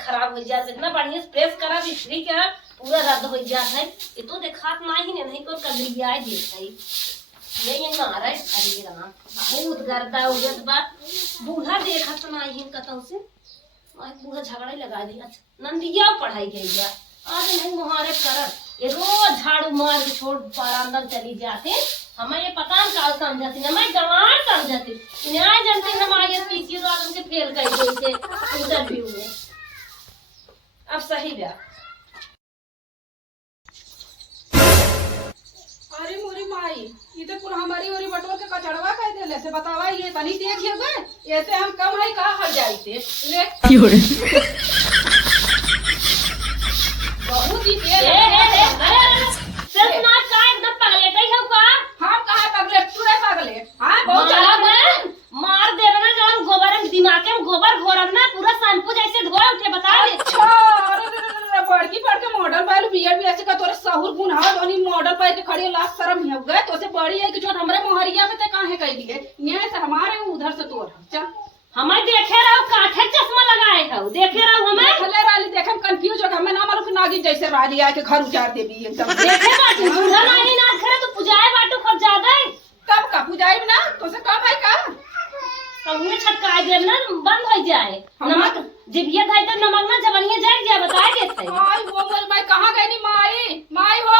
खराब हो जात इतना बढ़िया प्रेस करा बिजली के पूरा रद्द हो जात है। ये तो देखात नहीं ने नहीं को कगरिया देत है ये मारे। अरे राम बहुत गर्दा उगत बा बूढ़ा देखत नहीं कतौ से बूढ़ा झगड़ा लगा दिया। नंदिया पढ़ाई गई जा आज नहीं मुहारे कर ये रोज झाड़ू मार के छोड़ बरामदा चली जाते। हमें ये पता नहीं क्या समझती ना मैं जवान समझती न्याय जनते हम आगे पीछे तो आदम के फेल कर गई थे इंटरव्यू में। अब सही ब्या अरे मोरी माई ये तो पूरा हमारी ओरी बटोर के कचड़वा कह देले से बतावा ये तनी देखिए बे ऐसे हम कम है का हट जाईते ले बहुत ही तेज सिर्फ ना का एकदम पगलेट है का हम कहा पगले तू है पगले हां बहुत चला मार देवे ना जब गोबर में दिमाग में गोबर घोरम ना पूरा शैम्पू जैसे धोए उठे बता दे। अच्छा अरे बड़की पड़ के मॉडल पाइल बीएड भी ऐसे का तोरे सहूर गुण हां दोनी मॉडल पाइल के खड़ी लाश शर्म हो गए तो से बड़ी है कि जो हमरे मोहरिया में ते काहे कह दिए यहां से हमारे उधर से तोड़ चल हमें देखे रहो काठे चश्मा लगाए हो देखे रहो हमें खले राली देखे हम कंफ्यूज हो गए हमें ना मालूम कि नागिन जैसे राली आके घर उजाड़ देबी एकदम देखे बाटू बूढ़ा नहीं ना करे तो पुजाए बाटू खप ज्यादा है तब का पुजाई ना तो से का भाई का कहूं छटकाए दे ना बंद हो जाए नमक जिबिया खाई तो नमक ना जवनिया जाग जाए बता देते। आई वो मोर भाई कहां गई नी माई माई हो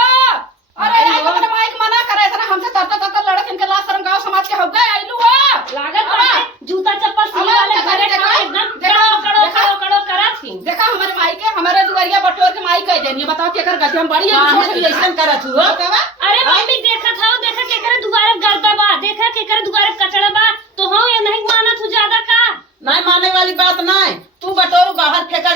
अरे आई को अपने माई के मना करे था हमसे तरता तरता लड़क इनके लाश शर्म गांव समाज के हो गए आइलू हो लागत बा जूता चप्पल सिले वाले घरे खा एकदम कड़ो कड़ो कड़ो कड़ो करा थी। देखा हमारे माई के हमारे दुआरिया बटोर के माई कह देनी बताओ केकर गति हम बड़ी ऐसा करत हुआ। अरे मम्मी देखा था देखा केकर दुआरे गर्दा बा देखा केकर दुआरे कचड़ा बा तो हम ये नहीं मानत हूं ज्यादा का नहीं माने वाली बात नहीं। तू बटोरू बाहर फेंका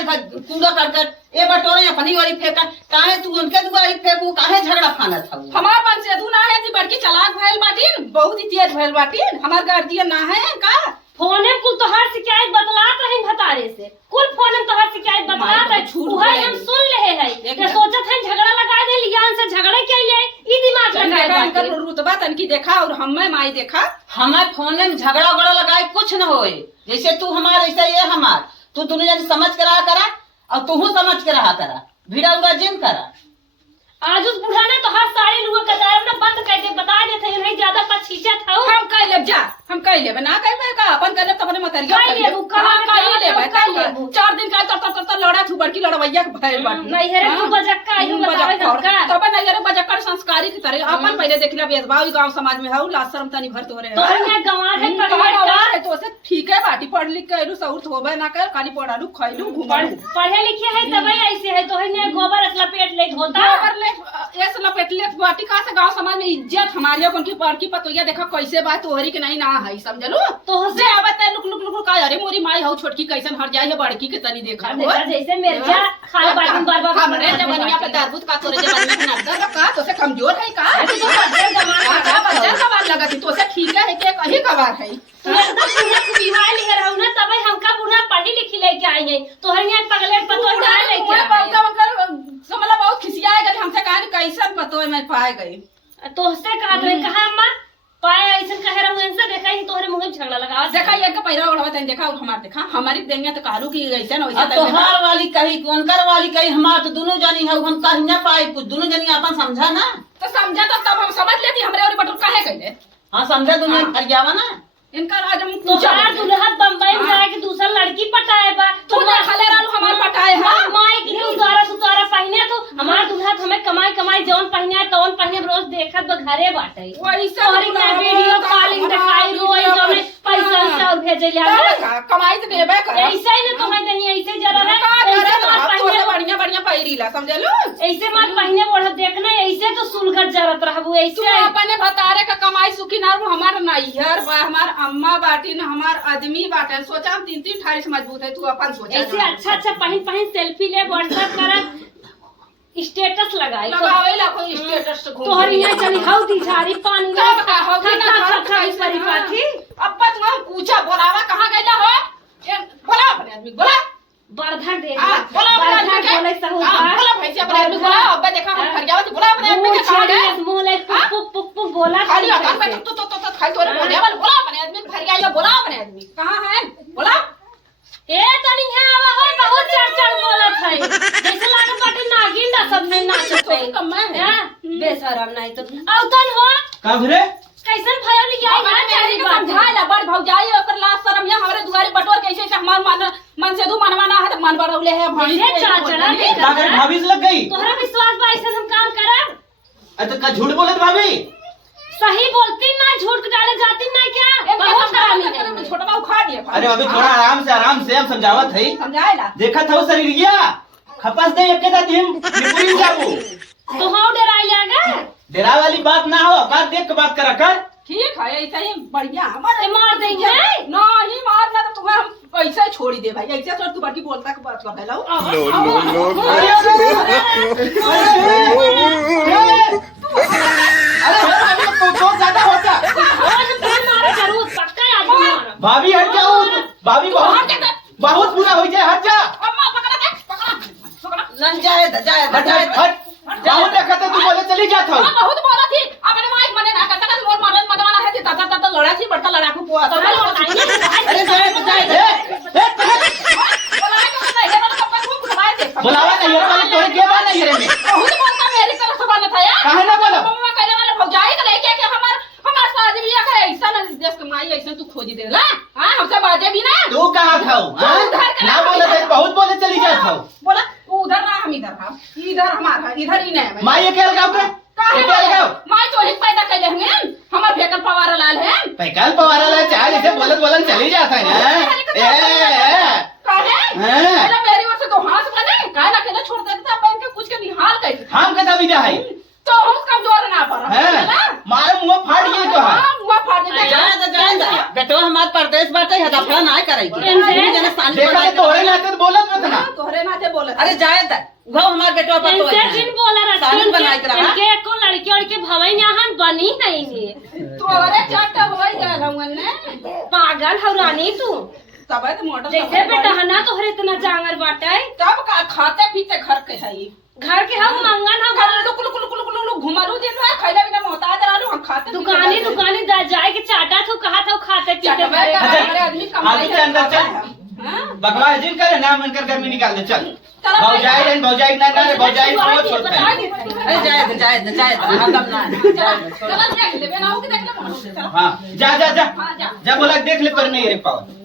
कूड़ा कर ये बटोरे अपनी वाली फेंका काहे तू उनके दुआरी फेंकू काहे झगड़ा फाना था हमार मन से तू ना है जी बड़की चालाक भइल बाटीन बहुत ही तेज भइल बाटीन हमार गार्डियन ना है का फोन में कुल तोहार शिकायत बतलात रही भतारे से कुल फोन में तोहार शिकायत बतलात है झूठ है हम सुन ले है कि सोचत है झगड़ा लगा दे लियान से झगड़े के लिए ई दिमाग लगाए इनका रुतबा तनकी देखा और हमें माई देखा हमारे फोन में झगड़ा उगड़ा लगाए कुछ न होए जैसे तू हमारे ऐसा ये हमार तू दोनों जन समझ के रहा करा और तू समझ के रहा करा भीड़ा उड़ा जिन करा। आज उस बूढ़ा ने तो हर साड़ी लुआ कतार में बंद कर दे बता देते हैं नहीं ज्यादा पछीचा था हम कह ले जा हम कह ले ना कह मैं का अपन कर ले तो अपने मतरिया कह ले कहां कह ले कह ले 4 दिन का तर लड़ा थू बड़की लड़वैया के भइल बाटी नहीं है तू बजक्का आयु बतावे हमका तब नहीं रे बजक्का संस्कारी की तरह अपन पहले देख ले भेदभाव गांव समाज में हाउ लाज शर्म तनी भर तोरे तो यहां गंवार है पगलेट तो से ठीक है बाटी पढ़ लिख के आइलू सौर होबे ना कर खाली पढ़ालू खइलू घुमालू पढ़े लिखे है तबे ऐसे है तो है गोबर असला पेट ले धोता गोबर ले ऐसे लपेटले बाटी का से गांव समाज में इज्जत हमारी अपन की पढ़ की पतोया देखा कैसे बात तोहरी के नहीं ना है समझलू तो से आवत है लुक लुक लुक का अरे मोरी माई हाउ छोटकी कैसन हर जाए बड़की के तनी देखा हो जैसे मिर्चा खाए बाटी बार हमरे जवनिया पे दारबूत का तोरे जवनिया पे नर्दा का तो से कमजोर है का का बच्चा सवाल लगती तो से ठीक है के कहीं कबार है बिहार लिखे रहू ना तबे हमका बूढ़ा पढ़ी लिखी लेके आई है तोहर यहां पगलेट पतो ना लेके समला बहुत खिसिया गई हमसे कहानी कैसन पतो मैं पाए गई तो से कहा रे कहां अम्मा पाए ऐसे कह रहू इनसे देखा ही तोहरे मुंह में झगड़ा लगा देखा ये का पैरा उड़वा तन देखा और हमार देखा हमारी देंगे तो कालू की ऐसा ना वैसा तो हार वाली कही कोनकर वाली कही हमार तो दोनों जानी है हम कहीं ना पाए कुछ दोनों जानी अपन समझा ना तो समझा तो तब हम समझ लेती हमरे और बटुर काहे कहले हां समझा दुनिया हर जावा ना इनका राज हम तो चार दुल्हा बम्बई में जाए के दूसरा लड़की पटाए बा तो ना खले रालू हमार पटाए हां माई के उतारा सुतारा पहने तो हमार दुल्हा हमें कमाई कमाई जौन पहने है तौन पहने रोज देखत ब घरे बाटे वैसा और एक वीडियो कॉलिंग दिखाई रोई जो में पैसा से भेजे ले कमाई तो देबे कर ऐसे ही ना तुम्हें नहीं ऐसे जरा है ऐसे बढ़िया बढ़िया पहिरीला समझलू ऐसे मत पहने बोल देखना ऐसे तो सुलगत जरत रहबू ऐसे अपने बतारे का कमाई सुखी ना हमार नैहर बा हमार अम्मा बाटी न हमार आदमी बाटन सोचा हम 3-3 ठारिस मजबूत है तू अपन सोचा ऐसे अच्छा पहन सेल्फी ले व्हाट्सएप कर स्टेटस लगाई लगावे ला कोई स्टेटस घूम तोहर यहां चली हौदी झाड़ी पानी तब का होगी ना खा इस परी पाथी अब तुम पूछा बोलावा कहां गइला हो बोला अपने आदमी बोला बरधा दे बोला बरधा बोले सहुदार बोला भाई से अपने आदमी बोला अब देखा हम घर जावत बोला अपने आदमी के कहां गए मुंह ले पुक पुक पुक बोला खाली अपन पे तो खाली तोरे बोले वाला बोला अपने आदमी घर गया बोला अपने आदमी कहां है बोला ए तनी यहां आवा हो बहुत चढ़ चढ़ है कम है हाँ, बेशरम नहीं तो औतन हो का भरे कैसन भयो लिया हमारे मेरी के समझाए बड़ भौजाई ओकर लाज शरम है हमरे दुआरे बटोर कैसे से हमार मन से दू मनवाना है तो मन बड़ौले है भाई ये चाचड़ा का करे भाभी से लग गई तोहरा विश्वास बा ऐसे हम काम करब अरे का झूठ बोलत भाभी सही बोलती ना झूठ डाले जाती ना क्या बहुत हरामी है छोटा उखाड़ दिया अरे अभी थोड़ा आराम से हम समझावत है समझाएला देखा था शरीरिया खपस दे एक के दिन निपुरी जाबू तो हाउ डराई लागा डेरा वाली बात ना हो बात देख के बात करा कर ठीक है ऐसा ही बढ़िया हमारे मार देंगे नहीं मारना तो तुम्हें हम पैसे छोड़ दे भाई ऐसे तो तू बाकी बोलता के बात कर हेलो अरे भाभी तो ज्यादा होता जरूर पक्का आदमी मार भाभी हट जाओ भाभी बहुत बुरा हो जाए हट जा अम्मा पकड़ा नहीं जाए हट बहुत देखा तो तू बोले चली जात हो बहुत बोला थी अपने माइक मने ना करता मोर मारन मदवाना है तता लड़ा थी बड़का लड़ाकू पोआ तो अरे बुलावा नहीं है वाले तोरे के बात नहीं है में बहुत बोलता मेरी तरफ से बात था यार काहे ना बोलो मम्मा कहने वाले भौजाई तो लेके के हमार शादी बियाह करे ऐसा ना देश के माई ऐसा तू खोज देला हां हमसे बाजे भी ना तू कहां खाऊ ना बोले तो बहुत बोले चली जात हो बोला उधर ना हम इधर हां इधर हमारा इधर ही नहीं माई अकेले गाँव के अकेले गाँव माई तो ही पैदा कैले हैं हमार भेकल पवार लाल है पैकाल पवारा ला चाह जैसे बोलन चली जाता है ना काहे पहले मेरी ओर से तो हाथ बने काहे ना केला छोड़ देता अपन के कुछ के निहाल कैसे हम कदा विदा है तो हम कमजोर ना पर मारे मुंह फाड़ गई तो है मुंह फाड़ दे जाए बेटो हमार परदेश बाटे हदफड़ा ना करेगी देखा तो तोरे नाते बोलत मत ना तोहरे नाते बोले अरे जाए वो हमार बेटो पर तो इनसे जिन बोला रहा सालन बनाई के रहा इनके को लड़की और के भवई यहाँ बनी नहीं ने तोहरे चट्टा होई गए हमन ने पागल हो रानी तू तब तो मॉडल जैसे बेटा हना तोहरे इतना जांगर बाटे तब का खाते पीते घर के है घर के हम मंगन हो घर लुक लुक लुक लुक लुक घुमालू दिन है खैला बिना मोहताज रहलू हम खाते दुकानी जाए के चाटा तो कहा था खाते पीते हमारे आदमी कमाई आदमी अंदर चल बकवास जिन करे नाम इनकर गर्मी निकाल दे चल भौजाई ना भौजाई को छोड़ता है अरे जाए हम ना चलो देख ले बनाओ के देख ले हां जा बोला देख ले पर नहीं रे पाओ